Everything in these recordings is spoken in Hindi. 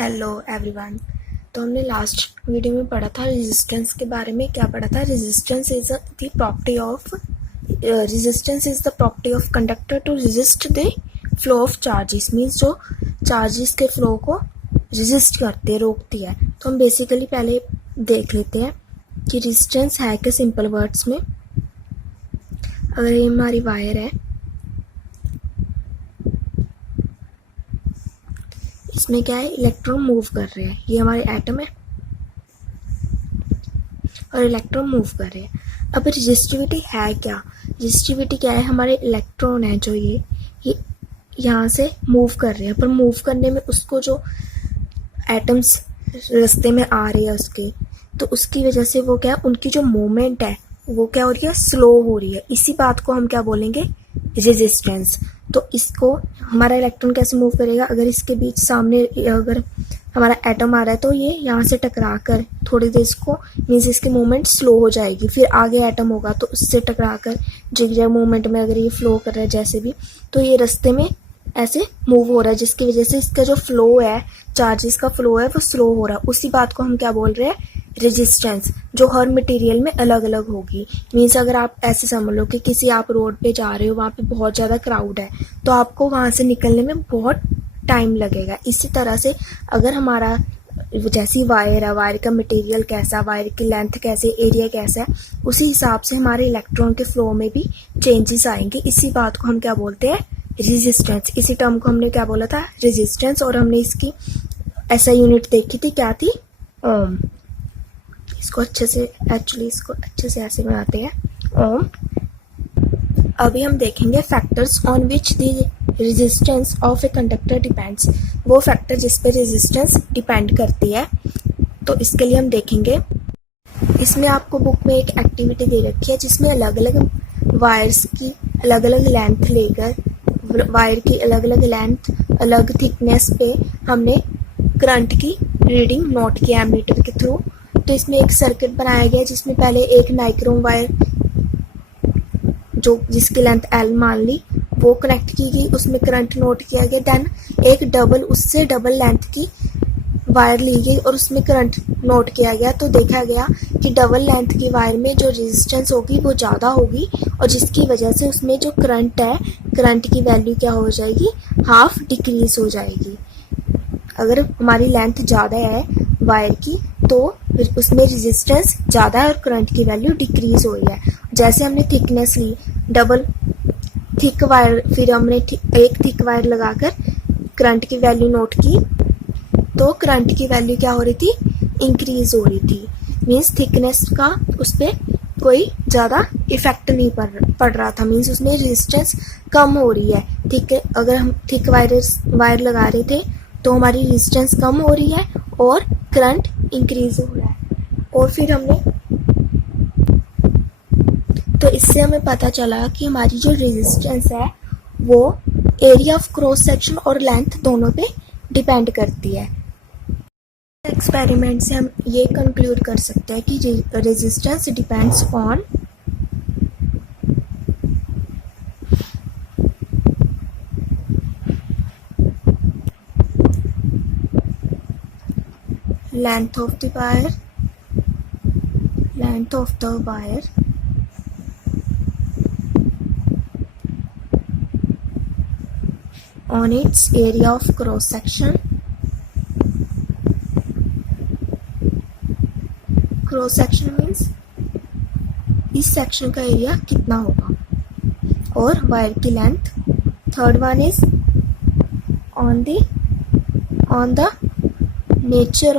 Hello everyone. तो हमने लास्ट वीडियो में पढ़ा था रेजिस्टेंस के बारे में। क्या पढ़ा था? Resistance is the property of conductor to resist the flow of charges. Means जो चार्जेस के फ्लो को रेजिस्ट करती है, रोकती है। तो हम बेसिकली पहले देख लेते हैं कि रेजिस्टेंस है कि सिंपल वर्ड्स में। अगर ये हमारी वायर है, इसमें क्या है, इलेक्ट्रॉन मूव कर रहे हैं। ये हमारे एटम है और इलेक्ट्रॉन मूव कर रहे हैं। अब रेजिस्टिविटी है क्या? रेजिस्टिविटी क्या है? हमारे इलेक्ट्रॉन है जो ये यहाँ से मूव कर रहे हैं, पर मूव करने में उसको जो एटम्स रास्ते में आ रहे हैं उसके, तो उसकी वजह से वो क्या है, उनकी जो मूवमेंट है वो क्या हो रही है, स्लो हो रही है। इसी बात को हम क्या बोलेंगे, रेजिस्टेंस। तो इसको हमारा इलेक्ट्रॉन कैसे मूव करेगा? अगर इसके बीच सामने अगर हमारा एटम आ रहा है तो ये यहाँ से टकरा कर थोड़ी देर इसको, मीन्स इसकी मूवमेंट स्लो हो जाएगी। फिर आगे एटम होगा तो उससे टकरा कर जिग मूवमेंट में अगर ये फ्लो कर रहा है जैसे भी, तो ये रास्ते में ऐसे मूव हो रहा है, जिसकी वजह से इसका जो फ्लो है, चार्जेस का फ्लो है, वो स्लो हो रहा है। उसी बात को हम क्या बोल रहे हैं, रेजिस्टेंस, जो हर मटेरियल में अलग अलग होगी। मीन्स अगर आप ऐसे समझ लो कि किसी आप रोड पे जा रहे हो, वहाँ पे बहुत ज़्यादा क्राउड है, तो आपको वहाँ से निकलने में बहुत टाइम लगेगा। इसी तरह से अगर हमारा जैसी वायर है, वायर का मटेरियल कैसा, वायर की लेंथ कैसे, एरिया कैसा है, उसी हिसाब से हमारे इलेक्ट्रॉन के फ्लो में भी चेंजेस आएंगे। इसी बात को हम क्या बोलते हैं, रेजिस्टेंस। इसी टर्म को हमने क्या बोला था, रेजिस्टेंस। और हमने इसकी ऐसा यूनिट देखी थी, क्या थी, ओम। इसको अच्छे से ऐसे बनाते हैं, ओम। अभी हम देखेंगे factors on which the resistance of a conductor depends. वो फैक्टर जिस पे रेजिस्टेंस डिपेंड करती है। तो इसके लिए हम देखेंगे, इसमें आपको बुक में एक एक्टिविटी दे रखी है जिसमें अलग अलग वायर्स की अलग अलग लेंथ लेकर, वायर की अलग अलग लेंथ, अलग थिकनेस पे हमने करंट की रीडिंग नोट किया मीटर के थ्रू। तो इसमें एक सर्किट बनाया गया जिसमें पहले एक नाइक्रोम वायर जो जिसकी लेंथ L मान ली, वो कनेक्ट की गई, उसमें करंट नोट किया गया। देन एक उससे डबल लेंथ की वायर ली गई और उसमें करंट नोट किया गया। तो देखा गया कि डबल लेंथ की वायर में जो रेजिस्टेंस होगी वो ज़्यादा होगी, और जिसकी वजह से उसमें जो करंट है, करंट की वैल्यू क्या हो जाएगी, हाफ डिक्रीज हो जाएगी। अगर हमारी लेंथ ज़्यादा है वायर की तो उसमें रेजिस्टेंस ज़्यादा है और करंट की वैल्यू डिक्रीज हो रही है। जैसे हमने थिकनेस ली, डबल थिक वायर, फिर हमने एक थिक वायर लगाकर करंट की वैल्यू नोट की, तो करंट की वैल्यू क्या हो रही थी, इंक्रीज हो रही थी। मीन्स थिकनेस का उस पर कोई ज़्यादा इफेक्ट नहीं पड़ रहा था। मीन्स उसमें रेजिस्टेंस कम हो रही है। अगर हम थिक वायर लगा रहे थे तो हमारी रेजिस्टेंस कम हो रही है और करंट इंक्रीज हो रहा है। और फिर तो इससे हमें पता चला कि हमारी जो रेजिस्टेंस है वो एरिया ऑफ क्रॉस सेक्शन और लेंथ दोनों पे डिपेंड करती है। एक्सपेरिमेंट से हम ये कंक्लूड कर सकते हैं कि resistance depends on length of the wire, on its area of cross section. Cross section means इस सेक्शन का एरिया कितना होगा, और वायर की length. Third one is on the nature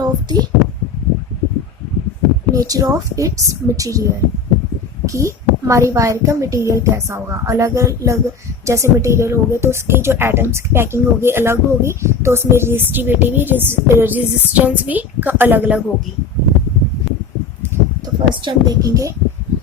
of its material, कि हमारी वायर का मटेरियल कैसा होगा। अलग अलग जैसे मटेरियल होंगे तो उसकी जो एटम्स की पैकिंग होगी अलग होगी, तो उसमें रेजिस्टिविटी भी, रेजिस्टेंस भी अलग अलग होगी। तो फर्स्ट हम देखेंगे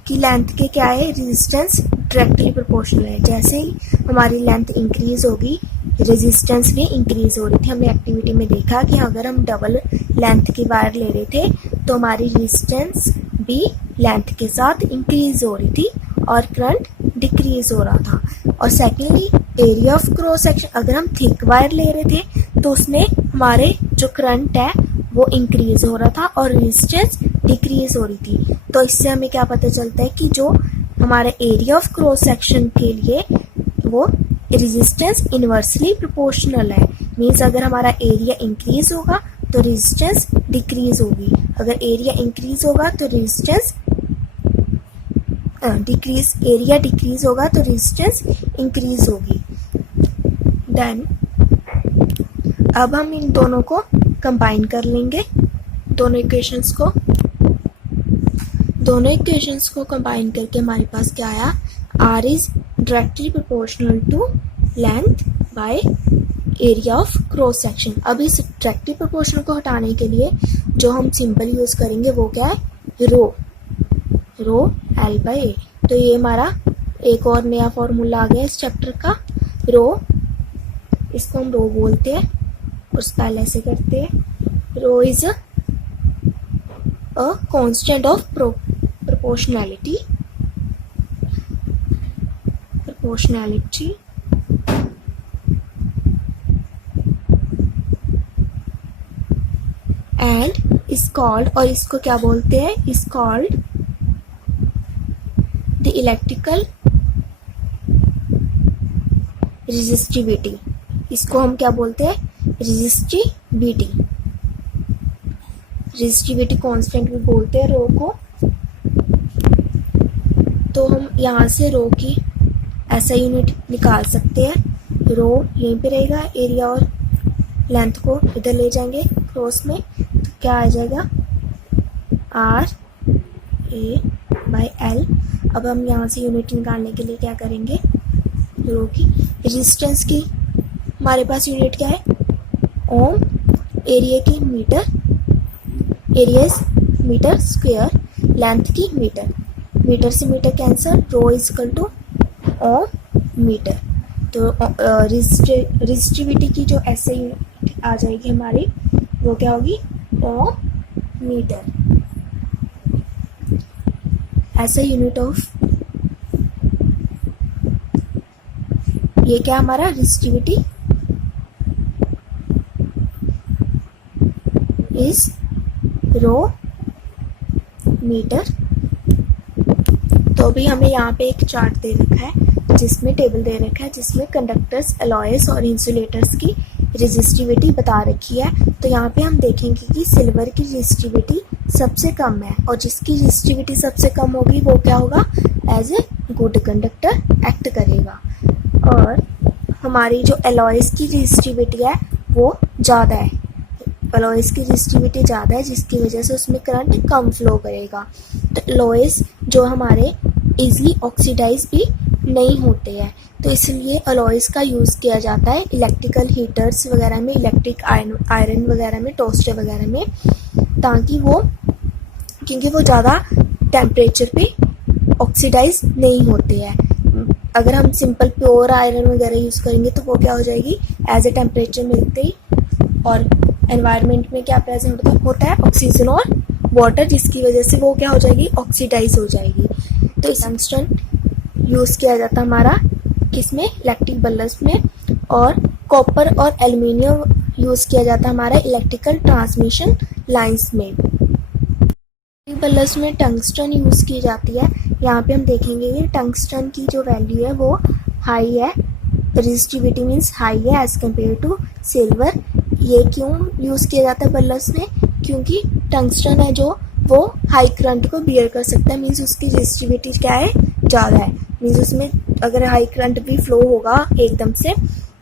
कि लेंथ के क्या है, रेजिस्टेंस डायरेक्टली प्रोपोर्शनल है। जैसे ही हमारी लेंथ इंक्रीज होगी, रेजिस्टेंस भी इंक्रीज हो रही थी। हमने एक्टिविटी में देखा कि अगर हम डबल लेंथ की वायर ले रहे थे तो हमारी रेजिस्टेंस भी लेंथ के साथ इंक्रीज हो रही थी और करंट डिक्रीज हो रहा था। और secondly area of cross section, अगर हम थिक वायर ले रहे थे तो उसमें हमारे जो करंट है वो इंक्रीज हो रहा था और रेजिस्टेंस डिक्रीज हो रही थी। तो इससे हमें क्या पता चलता है कि जो हमारे एरिया ऑफ क्रॉस सेक्शन के लिए वो रेजिस्टेंस इनवर्सली प्रोपोर्शनल है। मीन्स अगर हमारा एरिया इंक्रीज होगा तो रेजिस्टेंस डिक्रीज होगी, अगर एरिया इंक्रीज होगा तो रेजिस्टेंस एरिया डिक्रीज होगा तो रेजिस्टेंस इंक्रीज होगी। देन अब हम इन दोनों को कंबाइन कर लेंगे, दोनों इक्वेशंस को कंबाइन करके हमारे पास क्या आया, R is directly proportional to length by area of cross section. अब इस डायरेक्टली प्रोपोर्शनल को हटाने के लिए जो हम सिंबल यूज करेंगे वो क्या है, रो L/A। तो ये हमारा एक और नया फॉर्मूला आ गया इस चैप्टर का, रो, इसको हम रो बोलते हैं और पहले ऐसे करते हैं, rho is a constant of proportionality and is called, और इसको क्या बोलते हैं, is called the electrical resistivity। इसको हम क्या बोलते हैं, रेजिस्टिविटी कांस्टेंट भी बोलते हैं रो को। तो हम यहाँ से रो की ऐसा यूनिट निकाल सकते हैं, रो यहीं पे रहेगा, एरिया और लेंथ को इधर ले जाएंगे क्रॉस में, तो क्या आ जाएगा, RA/L। अब हम यहाँ से यूनिट निकालने के लिए क्या करेंगे, रो की रेजिस्टेंस की हमारे पास यूनिट क्या है, ओम, एरिया की metre, area is metre square, length की मीटर से metre cancel, rho is equal to ohm metre. तो रेजिस्टिविटी की जो ऐसे यूनिट आ जाएगी हमारी, वो क्या होगी, ओम मीटर। ऐसा यूनिट ऑफ, ये क्या हमारा रेजिस्टिविटी इज रो मीटर। तो अभी हमें यहाँ पे एक चार्ट दे रखा है, जिसमें टेबल दे रखा है, जिसमें कंडक्टर्स, अलॉयस और इंसुलेटर्स की रेजिस्टिविटी बता रखी है। तो यहाँ पे हम देखेंगे कि सिल्वर की रेजिस्टिविटी सबसे कम है, और जिसकी रेजिस्टिविटी सबसे कम होगी वो क्या होगा, as a good conductor act करेगा। और हमारी जो अलॉयस की रेजिस्टिविटी है वो ज़्यादा है, अलॉयस की रेजिस्टिविटी ज़्यादा है, जिसकी वजह से उसमें करंट कम फ्लो करेगा। तो अलॉयस जो हमारे इजीली ऑक्सीडाइज भी नहीं होते हैं, तो इसलिए अलॉयस का यूज़ किया जाता है इलेक्ट्रिकल हीटर्स वगैरह में, इलेक्ट्रिक आयरन वगैरह में, टोस्टर वगैरह में, ताकि वो, क्योंकि वो ज़्यादा टेम्परेचर पे ऑक्सीडाइज नहीं होते हैं। अगर हम सिंपल प्योर आयरन वगैरह यूज़ करेंगे तो वो क्या हो जाएगी, एज ए टेम्परेचर मिलते ही, और एनवायरनमेंट में क्या प्रेजेंट होता है, ऑक्सीजन और वाटर, जिसकी वजह से वो क्या हो जाएगी, ऑक्सीडाइज हो जाएगी। तो टंगस्टन यूज़ किया जाता है हमारा किसमें, इलेक्ट्रिक बल्ब्स में, और कॉपर और एल्युमिनियम यूज़ किया जाता है हमारा इलेक्ट्रिकल ट्रांसमिशन लाइंस में। बल्ब्स में टंगस्टन यूज़ की जाती है। यहाँ पे हम देखेंगे कि टंगस्टन की जो वैल्यू है वो हाई है, रेजिस्टिविटी मीन्स हाई है एज कम्पेयर टू सिल्वर। ये क्यों यूज़ किया जाता है बल्ब्स में, क्योंकि टंगस्टन है जो वो हाई करंट को बियर कर सकता है, मीन्स उसकी रेजिस्टिविटी क्या है, ज़्यादा है। मीन्स उसमें अगर हाई करंट भी फ्लो होगा एकदम से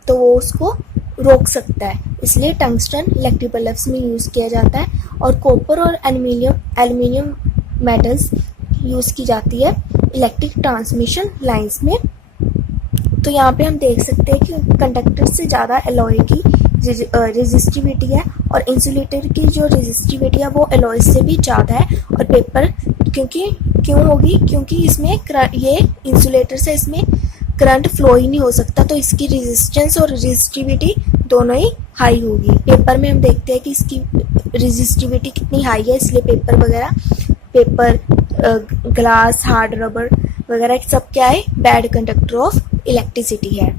तो वो उसको रोक सकता है, इसलिए टंगस्टन इलेक्ट्रिक बल्ब्स में यूज़ किया जाता है। और कॉपर और एल्युमिनियम मेटल्स यूज़ की जाती है इलेक्ट्रिक ट्रांसमिशन लाइंस में। तो यहाँ पे हम देख सकते हैं कि कंडक्टर से ज़्यादा एलॉय की रेजिस्टिविटी है, और इंसुलेटर की जो रेजिस्टिविटी है वो एलॉय से भी ज़्यादा है। और पेपर क्यों होगी, क्योंकि इसमें ये इंसुलेटर से इसमें करंट फ्लो ही नहीं हो सकता, तो इसकी रेजिस्टेंस और रेजिस्टिविटी दोनों ही हाई होगी। पेपर में हम देखते हैं कि इसकी रेजिस्टिविटी कितनी हाई है, इसलिए पेपर, ग्लास, हार्ड रबर वगैरह सब क्या है, बैड कंडक्टर ऑफ इलेक्ट्रिसिटी है।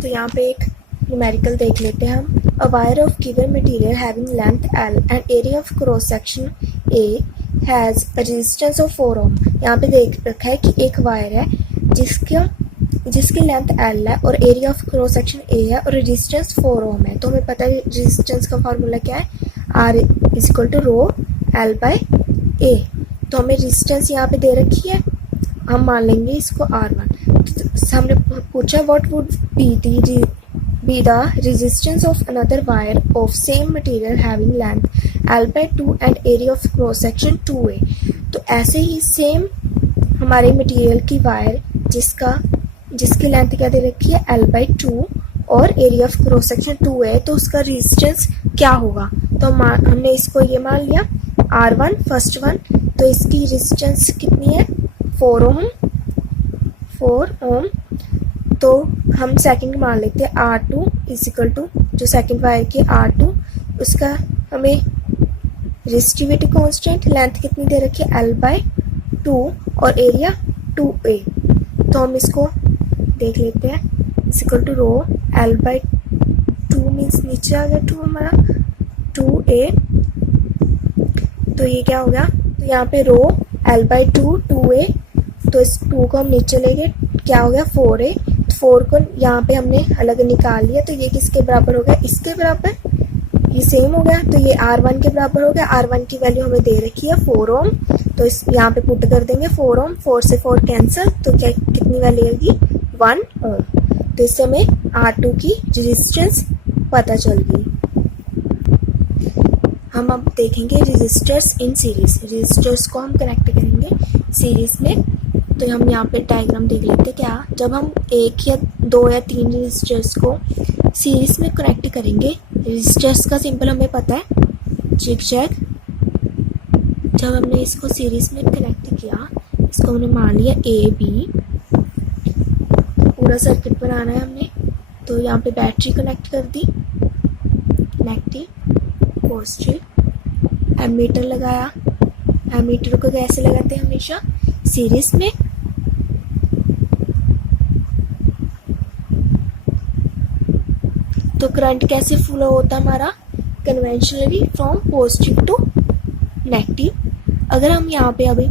तो यहाँ पे एक न्यूमेरिकल देख लेते हैं हम। A wire of given material having length L and area of cross section A has a resistance of 4 ohm। यहाँ पे देख रखा है कि एक वायर है जिसकी लेंथ L है और area of cross section A है और रेजिस्टेंस 4 ओम है। तो हमें पता है रेजिस्टेंस का फार्मूला क्या है, R equal to rho L by A। तो हमें रेजिस्टेंस यहाँ पे दे रखी है, हम मान लेंगे इसको R1। तो हमने पूछा what would be the resistance of another wire of same material having length L by 2 and area of cross section 2A। तो ऐसे ही सेम हमारे मटेरियल की वायर जिसकी लेंथ क्या दे रखी है L बाई 2 और एरिया ऑफ क्रॉस सेक्शन 2 है, तो उसका रेजिस्टेंस क्या होगा। तो हमने इसको ये मान लिया R1 फर्स्ट वन, तो इसकी रेजिस्टेंस कितनी है 4 ओम। तो हम सेकंड मान लेते हैं R2 इजिकल टू जो सेकंड वायर की R2, उसका हमें रेजिस्टिविटी कांस्टेंट लेंथ कितनी दे रखी है L बाई 2 और एरिया 2A। तो हम इसको देख लेते हैं equal to rho L by 2 means नीचे आ गया 2 हमारा 2A। तो ये क्या हो गया, तो यहाँ पे रो L बाई 2A, तो इस 2 को हम नीचे ले गए, क्या हो गया 4A। 4 को यहाँ पे हमने अलग निकाल लिया, तो ये किसके बराबर हो गया, इसके बराबर, ये सेम हो गया। तो ये R1 के बराबर हो गया। R1 की वैल्यू हमें दे रखी है 4 ओम, तो इस यहाँ पे पुट कर देंगे 4 ओम, 4 से 4 कैंसिल, तो क्या कितनी वैल्यू आएगी 1 ओम। तो इससे हमें R2 की रेजिस्टेंस पता चल गई। हम अब देखेंगे रेजिस्टर्स इन सीरीज। रेजिस्टर्स को हम कनेक्ट करेंगे सीरीज में। तो हम यहाँ पे डायग्राम देख लेते हैं। क्या जब हम 1 या 2 या 3 रेजिस्टर्स को सीरीज में कनेक्ट करेंगे, रेजिस्टर्स का सिंबल हमें पता है जिगजैग। जब हमने इसको सीरीज में कनेक्ट किया, इसको हमने मान लिया A B, पूरा सर्किट बनाना है हमने। तो यहाँ पे बैटरी कनेक्ट कर दी, नेगेटिव पॉजिटिव, एमीटर लगाया। एमीटर को कैसे लगाते हैं, हमेशा सीरीज में। तो करंट कैसे फ्लो होता है हमारा, conventionally from positive to negative. अगर हम यहाँ पे अभी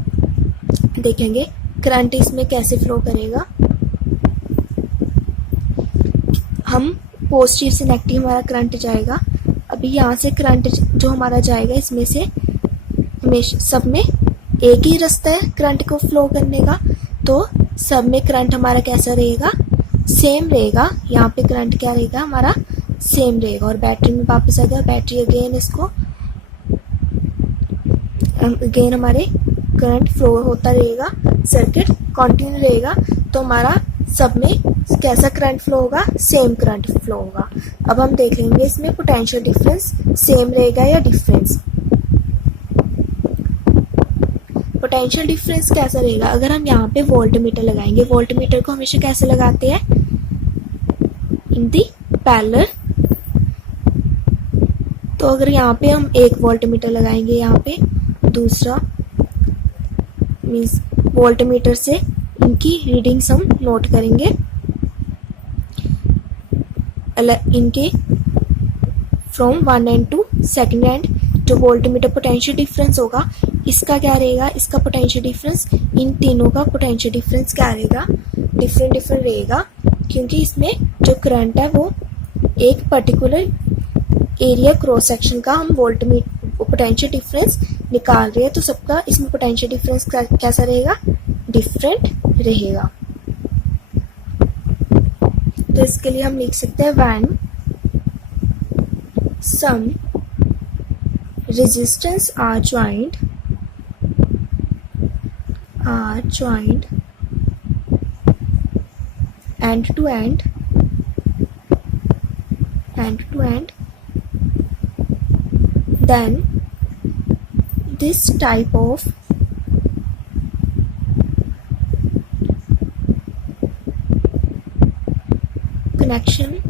देखेंगे करंट इसमें कैसे फ्लो करेगा, हम पॉजिटिव से नेगेटिव हमारा करंट जाएगा। अभी यहाँ से करंट जो हमारा जाएगा, इसमें से हमेशा सब में एक ही रास्ता है करंट को फ्लो करने का, तो सब में करंट हमारा कैसा रहेगा, सेम रहेगा। यहाँ पे करंट क्या रहेगा हमारा, सेम रहेगा। और बैटरी में वापस आ गया, बैटरी अगेन इसको अगेन हमारे करंट फ्लो होता रहेगा, सर्किट कंटिन्यू रहेगा। तो हमारा सब में कैसा करंट फ्लो होगा, सेम करंट फ्लो होगा। अब हम देख लेंगे इसमें पोटेंशियल डिफरेंस सेम रहेगा या डिफरेंस। पोटेंशियल डिफरेंस कैसा रहेगा, अगर हम यहाँ पे वोल्ट मीटर लगाएंगे, वोल्ट मीटर को हमेशा कैसे लगाते हैं, इन दी पैरेलल। तो अगर यहाँ पे हम 1 वोल्ट मीटर लगाएंगे, यहाँ पे दूसरा मीन्स वोल्ट मीटर से इनकी रीडिंग्स हम नोट करेंगे, इनके from 1 and to second end. जो वोल्ट मीटर पोटेंशियल डिफरेंस होगा, इसका क्या रहेगा, इसका पोटेंशियल डिफरेंस, इन तीनों का पोटेंशियल डिफरेंस क्या रहेगा, डिफरेंट रहेगा। क्योंकि इसमें जो करंट है वो एक पर्टिकुलर एरिया क्रॉस सेक्शन का हम वोल्ट मीटर पोटेंशियल डिफरेंस निकाल रहे हैं, तो सबका इसमें पोटेंशियल डिफरेंस कैसा रहेगा, डिफरेंट रहेगा। तो इसके लिए हम लिख सकते हैं when some resistance are joint end to end, then this type of connection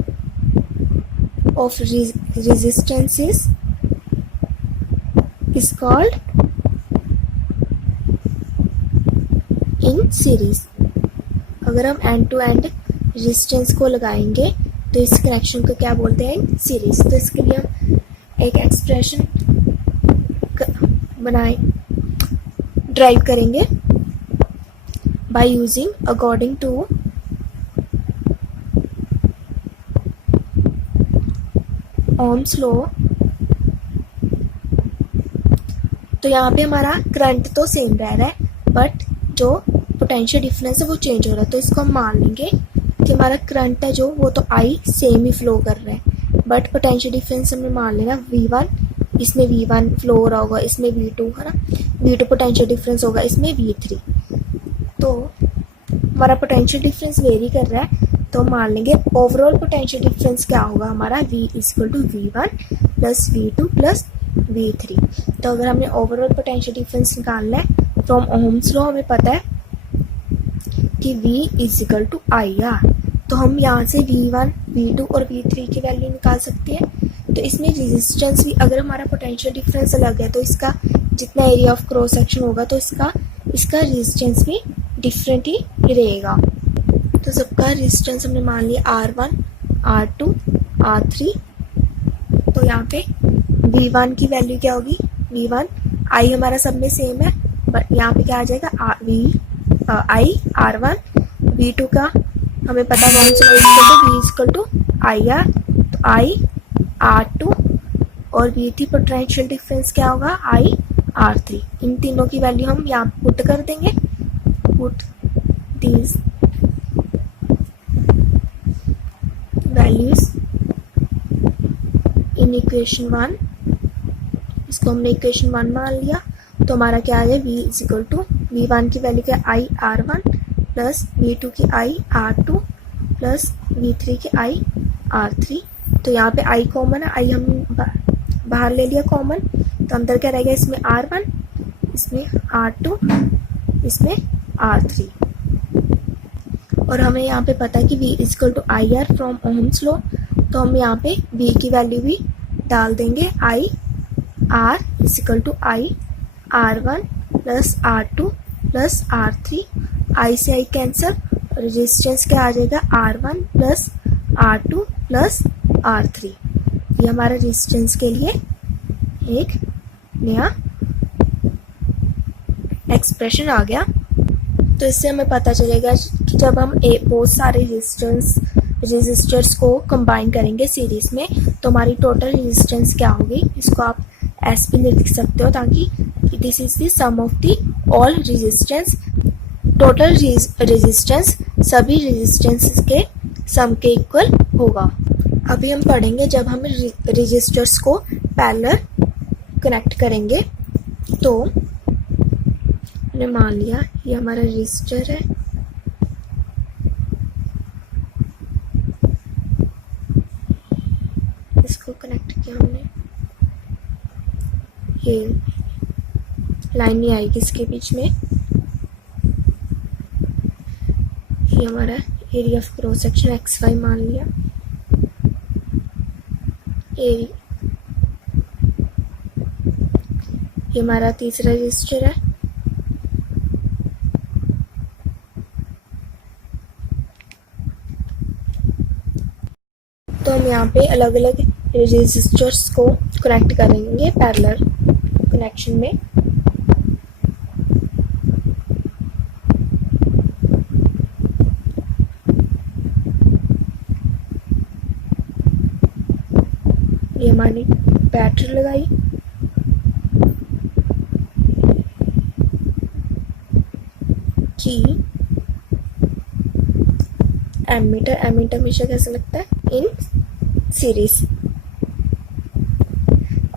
of resistances is called in series। अगर हम एंड टू एंड रेजिस्टेंस को लगाएंगे तो इस कनेक्शन को क्या बोलते हैं, सीरीज। तो इसके लिए हम एक एक्सप्रेशन बनाए ड्राइव करेंगे by using according to Ohm's law. तो यहाँ पे हमारा करंट तो सेम रह रहा है बट जो पोटेंशियल डिफरेंस है वो चेंज हो रहा है। तो इसको हम मान लेंगे कि हमारा करंट है जो वो तो आई सेम ही फ्लो कर रहा है, बट पोटेंशियल डिफरेंस हमने मान लेना V1, इसमें V1 फ्लो हो रहा होगा, इसमें V2 है ना, V2 पोटेंशियल डिफरेंस होगा, इसमें V3। तो हमारा पोटेंशियल डिफरेंस वेरी कर रहा है, तो मान लेंगे ओवरऑल पोटेंशियल डिफरेंस क्या होगा हमारा, V equal to V1 plus V2 plus V3। तो अगर हमने ओवरऑल पोटेंशियल डिफरेंस निकालना है फ्रॉम ओम्स लॉ, हमें पता है कि V is equal to IR। तो हम यहाँ से V1, V2 और V3 की वैल्यू निकाल सकते हैं। तो इसमें रेजिस्टेंस भी, अगर हमारा पोटेंशियल डिफरेंस अलग है तो इसका जितना एरिया ऑफ क्रॉस सेक्शन होगा तो इसका रेजिस्टेंस भी डिफरेंट ही रहेगा। तो सबका रेजिस्टेंस हमने मान लिया R1, R2, R3। तो यहाँ पे V1 की वैल्यू क्या होगी, V1 I हमारा सब में सेम है, बट यहाँ पे क्या आ जाएगा I R1। V2 का हमें पता कौन सा V इक्वल टू IR, तो I R2 और V3 पोटेंशियल डिफरेंस क्या होगा I R3। इन तीनों की वैल्यू हम यहाँ पुट कर देंगे, put these values in equation 1। इसको हमने इक्वेशन 1 मान लिया, तो हमारा क्या आ गया, V is equal to V1 की वैल्यू क्या I R1 प्लस V2 की I R2 प्लस V3 की I R3। तो यहाँ पे I कॉमन है, I हम बाहर ले लिया कॉमन, तो अंदर क्या रहेगा, इसमें R1, इसमें R2, इसमें R3। और हमें यहाँ पे पता है कि V is equal to IR from Ohm's law. तो हम यहाँ पे V की वैल्यू भी डाल देंगे, I R is equal to I R1 plus R2 plus R3। I से I कैंसल, रेजिस्टेंस क्या आ जाएगा, R1 plus R2 plus R3। ये हमारा रेजिस्टेंस के लिए एक नया एक्सप्रेशन आ गया। तो इससे हमें पता चलेगा कि जब हम बहुत सारे रेजिस्टर्स को कंबाइन करेंगे सीरीज में तो हमारी टोटल रेजिस्टेंस क्या होगी। इसको आप एस भी लिख सकते हो, ताकि this is the sum of the all resistance. Total resistance सभी रेजिस्टेंस के सम के इक्वल होगा। अभी हम पढ़ेंगे जब हम रेजिस्टर्स को पैरेलल कनेक्ट करेंगे। तो हमने मान लिया ये हमारा रेजिस्टर है, इसको कनेक्ट किया हमने, ये लाइन नहीं आएगी इसके बीच में। ये हमारा area of cross section XY मान लिया, ये हमारा तीसरा रजिस्टर है। तो हम यहाँ पे अलग अलग रजिस्टर्स को कनेक्ट करेंगे पैरेलल कनेक्शन में। ये हमारी बैटरी लगाई, की एमीटर हमेशा कैसा लगता है इन सीरीज,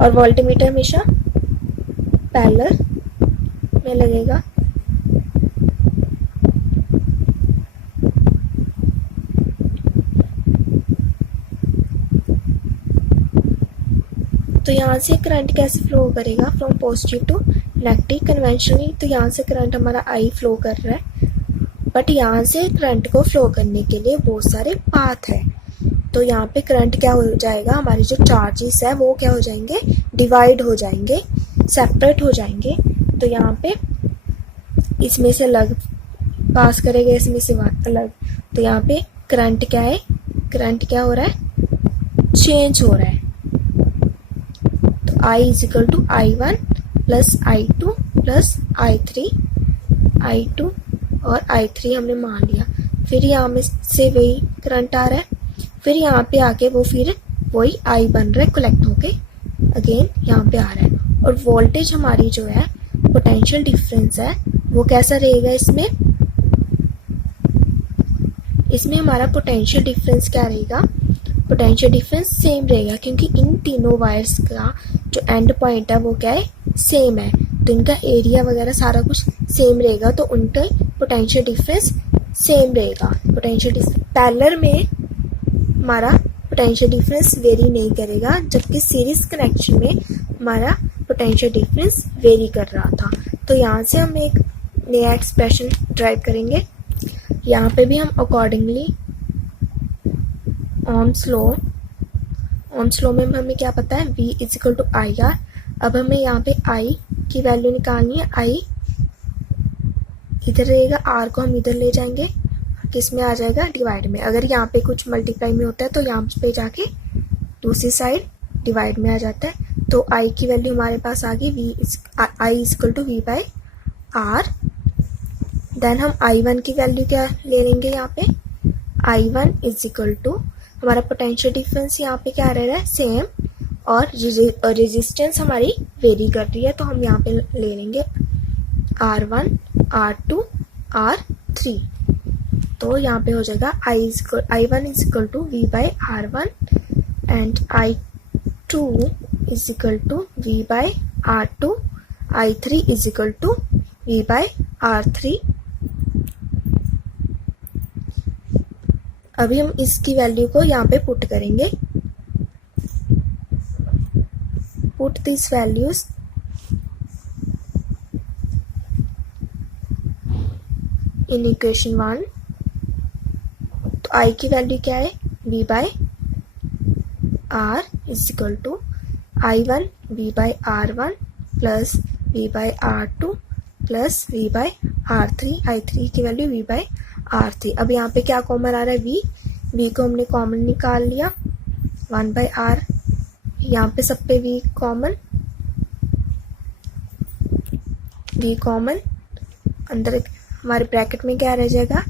और वोल्टमीटर हमेशा पैरेलल में लगेगा। तो यहाँ से करंट कैसे फ्लो करेगा, from positive to negative conventionally. तो यहाँ से करंट हमारा I फ्लो कर रहा है, बट यहाँ से करंट को फ्लो करने के लिए बहुत सारे पाथ है। तो यहाँ पे करंट क्या हो जाएगा, हमारे जो चार्जेस है वो क्या हो जाएंगे, डिवाइड हो जाएंगे, सेपरेट हो जाएंगे। तो यहाँ पे इसमें से अलग पास करेगा, इसमें से अलग। तो यहाँ पे करंट क्या है, करंट क्या हो रहा है, चेंज हो रहा है। तो I is equal to I1 plus I2 plus I3, I2 और I3 हमने मान लिया। फिर यहाँ में से वही करंट आ रहा है, फिर यहाँ पे आके वो फिर वही I बन रहा है, कलेक्ट होके अगेन यहाँ पे आ रहा है। और वोल्टेज हमारी जो है, पोटेंशियल डिफरेंस है, वो कैसा रहेगा इसमें हमारा पोटेंशियल डिफरेंस क्या रहेगा, पोटेंशियल डिफरेंस सेम रहेगा, क्योंकि इन तीनों वायर्स का जो एंड पॉइंट है वो क्या है, सेम है। तो इनका एरिया वगैरह सारा कुछ सेम रहेगा, तो उनका पोटेंशियल डिफरेंस सेम रहेगा। पोटेंशियल पैरेलल में हमारा पोटेंशियल डिफरेंस वेरी नहीं करेगा, जबकि सीरीज कनेक्शन में हमारा पोटेंशियल डिफरेंस वेरी कर रहा था। तो यहाँ से हम एक नया एक्सप्रेशन ड्राइव करेंगे। यहाँ पे भी हम अकॉर्डिंगली ओम्स लॉ में हमें क्या पता है, V is equal to I R. अब हमें यहाँ पे I की वैल्यू निकालनी है। I इधर रहेगा, R को हम इधर ले जाएंगे, किस में आ जाएगा, डिवाइड में। अगर यहाँ पे कुछ मल्टीप्लाई में होता है तो यहाँ पे जाके दूसरी साइड डिवाइड में आ जाता है। तो I की वैल्यू हमारे पास आ गई, I is equal to V by R। Then हम I1 की वैल्यू क्या ले लेंगे, यहाँ पे I1 इज इक्वल टू, हमारा पोटेंशियल डिफरेंस यहाँ पे क्या रह रहा है, सेम, और रेजिस्टेंस हमारी वेरी कर रही है, तो हम यहाँ पे ले लेंगे R1, R2, R3। तो यहाँ पे हो जाएगा I1 is equal to V by R1 and I2 is equal to V by R2, I3 is equal to V by R3। अभी हम इसकी वैल्यू को यहाँ पे पुट करेंगे। Put this values in equation 1। तो I की वैल्यू क्या है, V by R is equal to I1 V by R1 plus V by R2 plus V by R3, I3 की वैल्यू V बाई R3। अब यहाँ पे क्या कॉमन आ रहा है, V को हमने कॉमन निकाल लिया, 1 बाई R, यहाँ पे सब पे V कॉमन, V कॉमन, अंदर हमारे ब्रैकेट में क्या रह जाएगा,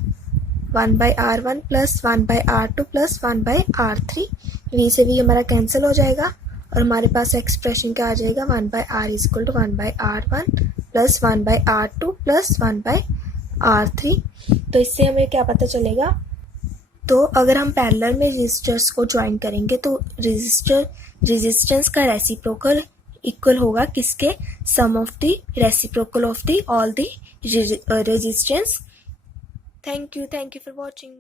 1 by R1 plus 1 by R2 plus 1 by R3। V से V हमारा कैंसिल हो जाएगा और हमारे पास एक्सप्रेशन क्या आ जाएगा, 1 by R is equal to 1 by R1 plus 1 by R2 plus 1 by R3। तो इससे हमें क्या पता चलेगा, तो अगर हम पैरेलल में रेजिस्टर्स को ज्वाइन करेंगे तो रेजिस्टेंस का रेसिप्रोकल इक्वल होगा किसके, sum of the reciprocal of the all the resistance. Thank you for watching.